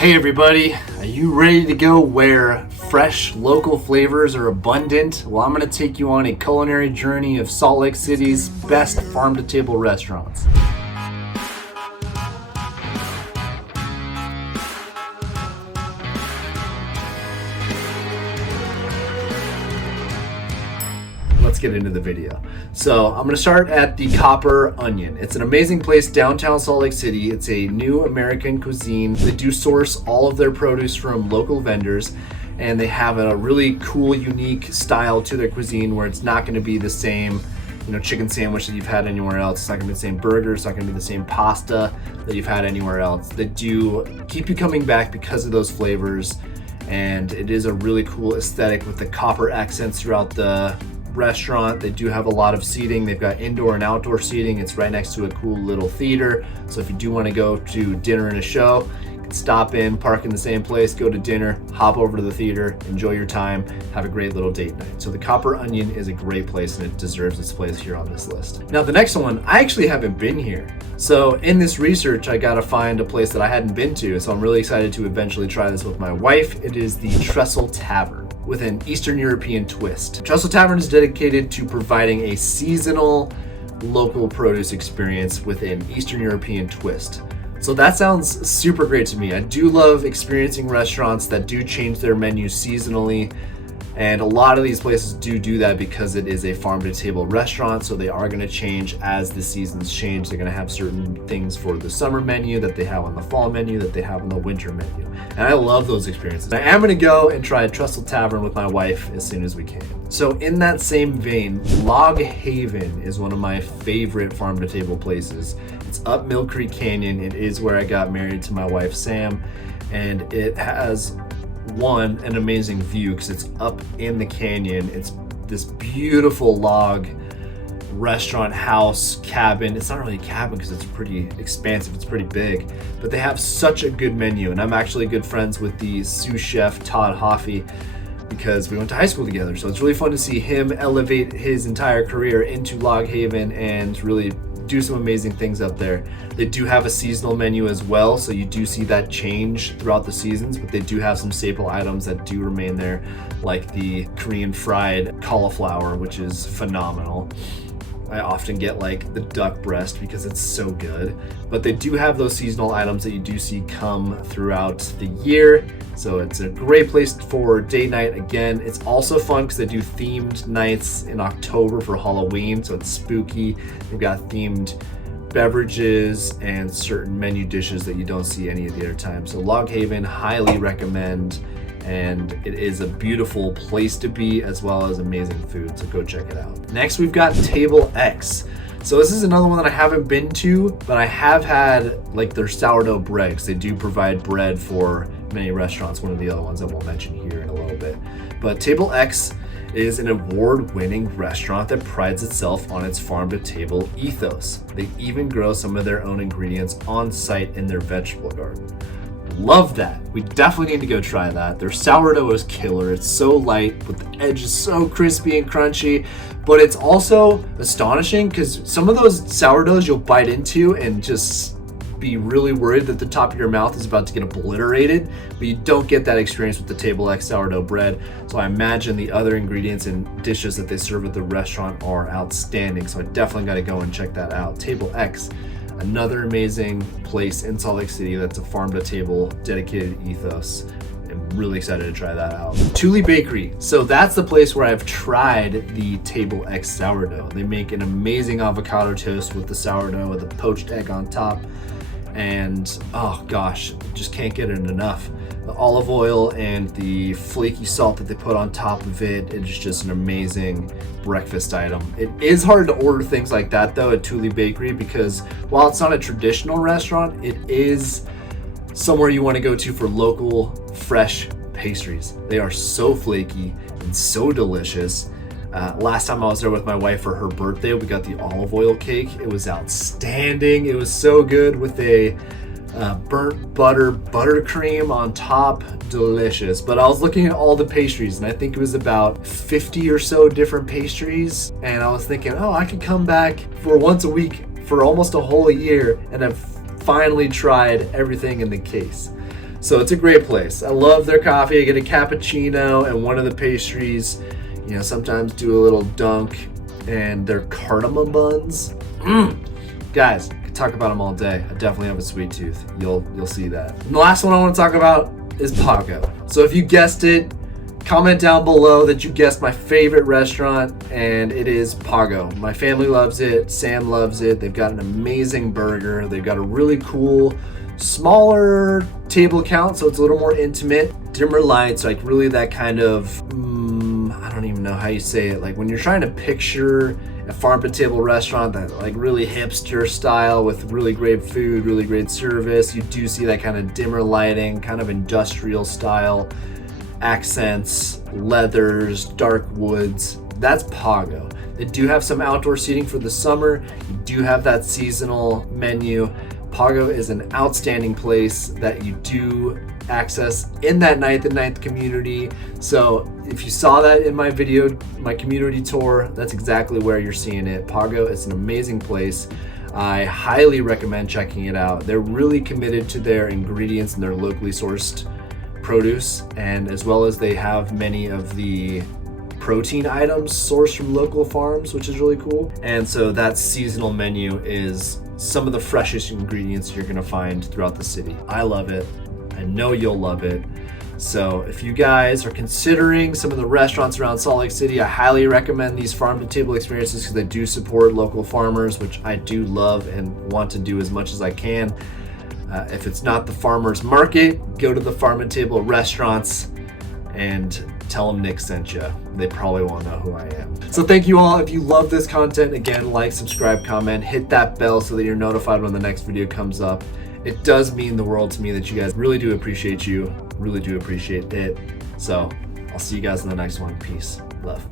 Hey everybody, are you ready to go where fresh local flavors are abundant? Well, I'm going to take you on a culinary journey of Salt Lake City's best farm-to-table restaurants. Let's get into the video. So I'm going to start at the Copper Onion. It's an amazing place downtown Salt Lake City. It's a new American cuisine. They do source all of their produce from local vendors, and they have a really cool, unique style to their cuisine where it's not going to be the same, chicken sandwich that you've had anywhere else. It's not going to be the same burger. It's not going to be the same pasta that you've had anywhere else. They do keep you coming back because of those flavors, and it is a really cool aesthetic with the copper accents throughout the restaurant. They do have a lot of seating. They've got indoor and outdoor seating. It's right next to a cool little theater. So if you do want to go to dinner and a show, you can stop in, park in the same place, go to dinner, hop over to the theater, enjoy your time, have a great little date night. So the Copper Onion is a great place and it deserves its place here on this list. Now the next one, I actually haven't been here. So in this research, I got to find a place that I hadn't been to. So I'm really excited to eventually try this with my wife. It is the Trestle Tavern with an Eastern European twist. Trestle Tavern is dedicated to providing a seasonal local produce experience with an Eastern European twist. So that sounds super great to me. I do love experiencing restaurants that do change their menu seasonally. And a lot of these places do that because it is a farm-to-table restaurant, so they are going to change as the seasons change. They're going to have certain things for the summer menu that they have on the fall menu that they have on the winter menu. And I love those experiences. I am going to go and try Trestle Tavern with my wife as soon as we can. So in that same vein, Log Haven is one of my favorite farm-to-table places. It's up Mill Creek Canyon. It is where I got married to my wife, Sam, and it has an amazing view because it's up in the canyon. It's this beautiful log restaurant, house, cabin. It's not really a cabin because it's pretty expansive, it's pretty big, but they have such a good menu. And I'm actually good friends with the sous chef Todd Hoffey because we went to high school together. So it's really fun to see him elevate his entire career into Log Haven and really do some amazing things up there. They do have a seasonal menu as well, so you do see that change throughout the seasons, but they do have some staple items that do remain there, like the Korean fried cauliflower, which is phenomenal. I often get like the duck breast because it's so good, but they do have those seasonal items that you do see come throughout the year. So it's a great place for date night. Again, it's also fun because they do themed nights in October for Halloween, so it's spooky. They've got themed beverages and certain menu dishes that you don't see any of the other time. So Log Haven, highly recommend, and it is a beautiful place to be as well as amazing food, so go check it out. Next we've got Table X. So this is another one that I haven't been to, but I have had like their sourdough bread because they do provide bread for many restaurants, one of the other ones that we'll mention here in a little bit. But Table X is an award-winning restaurant that prides itself on its farm-to-table ethos. They even grow some of their own ingredients on site in their vegetable garden. Love that. We definitely need to go try that. Their sourdough is killer. It's so light, but the edge is so crispy and crunchy. But it's also astonishing because some of those sourdoughs you'll bite into and just be really worried that the top of your mouth is about to get obliterated, but you don't get that experience with the Table X sourdough bread. So I imagine the other ingredients and dishes that they serve at the restaurant are outstanding. So I definitely got to go and check that out. Table X, another amazing place in Salt Lake City that's a farm-to-table dedicated ethos. I'm really excited to try that out. Thule Bakery. So that's the place where I've tried the Table X sourdough. They make an amazing avocado toast with the sourdough with a poached egg on top. And oh gosh, just can't get it enough. The olive oil and the flaky salt that they put on top of it, it's just an amazing breakfast item. It is hard to order things like that though at Thule Bakery because while it's not a traditional restaurant, it is somewhere you want to go to for local, fresh pastries. They are so flaky and so delicious. Last time I was there with my wife for her birthday, we got the olive oil cake. It was outstanding. It was so good with a burnt buttercream on top. Delicious. But I was looking at all the pastries and I think it was about 50 or so different pastries. And I was thinking, oh, I could come back for once a week for almost a whole year and I've finally tried everything in the case. So it's a great place. I love their coffee. I get a cappuccino and one of the pastries. You know, sometimes do a little dunk, and their cardamom buns. Guys, I could talk about them all day. I definitely have a sweet tooth. You'll see that. And the last one I want to talk about is Pago. So if you guessed it, comment down below that you guessed my favorite restaurant, and it is Pago. My family loves it. Sam loves it. They've got an amazing burger. They've got a really cool, smaller table count, so it's a little more intimate. Dimmer lights, like really that kind of, I don't even know how you say it. Like when you're trying to picture a farm to table restaurant that like really hipster style with really great food, really great service, you do see that kind of dimmer lighting, kind of industrial style, accents, leathers, dark woods. That's Pago. They do have some outdoor seating for the summer. You do have that seasonal menu. Pago is an outstanding place that you do access in that ninth community. So if you saw that in my video, my community tour, that's exactly where you're seeing it. Pago is an amazing place. I highly recommend checking it out. They're really committed to their ingredients and their locally sourced produce, and as well as they have many of the protein items sourced from local farms, which is really cool. And so that seasonal menu is some of the freshest ingredients you're gonna find throughout the city. I love it. I know you'll love it. So if you guys are considering some of the restaurants around Salt Lake City, I highly recommend these farm to table experiences because they do support local farmers, which I do love and want to do as much as I can. If it's not the farmer's market, go to the farm to table restaurants and tell them Nick sent you. They probably won't know who I am. So thank you all. If you love this content, again, like, subscribe, comment, hit that bell so that you're notified when the next video comes up. It does mean the world to me that you guys really do appreciate you, really do appreciate it. So I'll see you guys in the next one. Peace, love.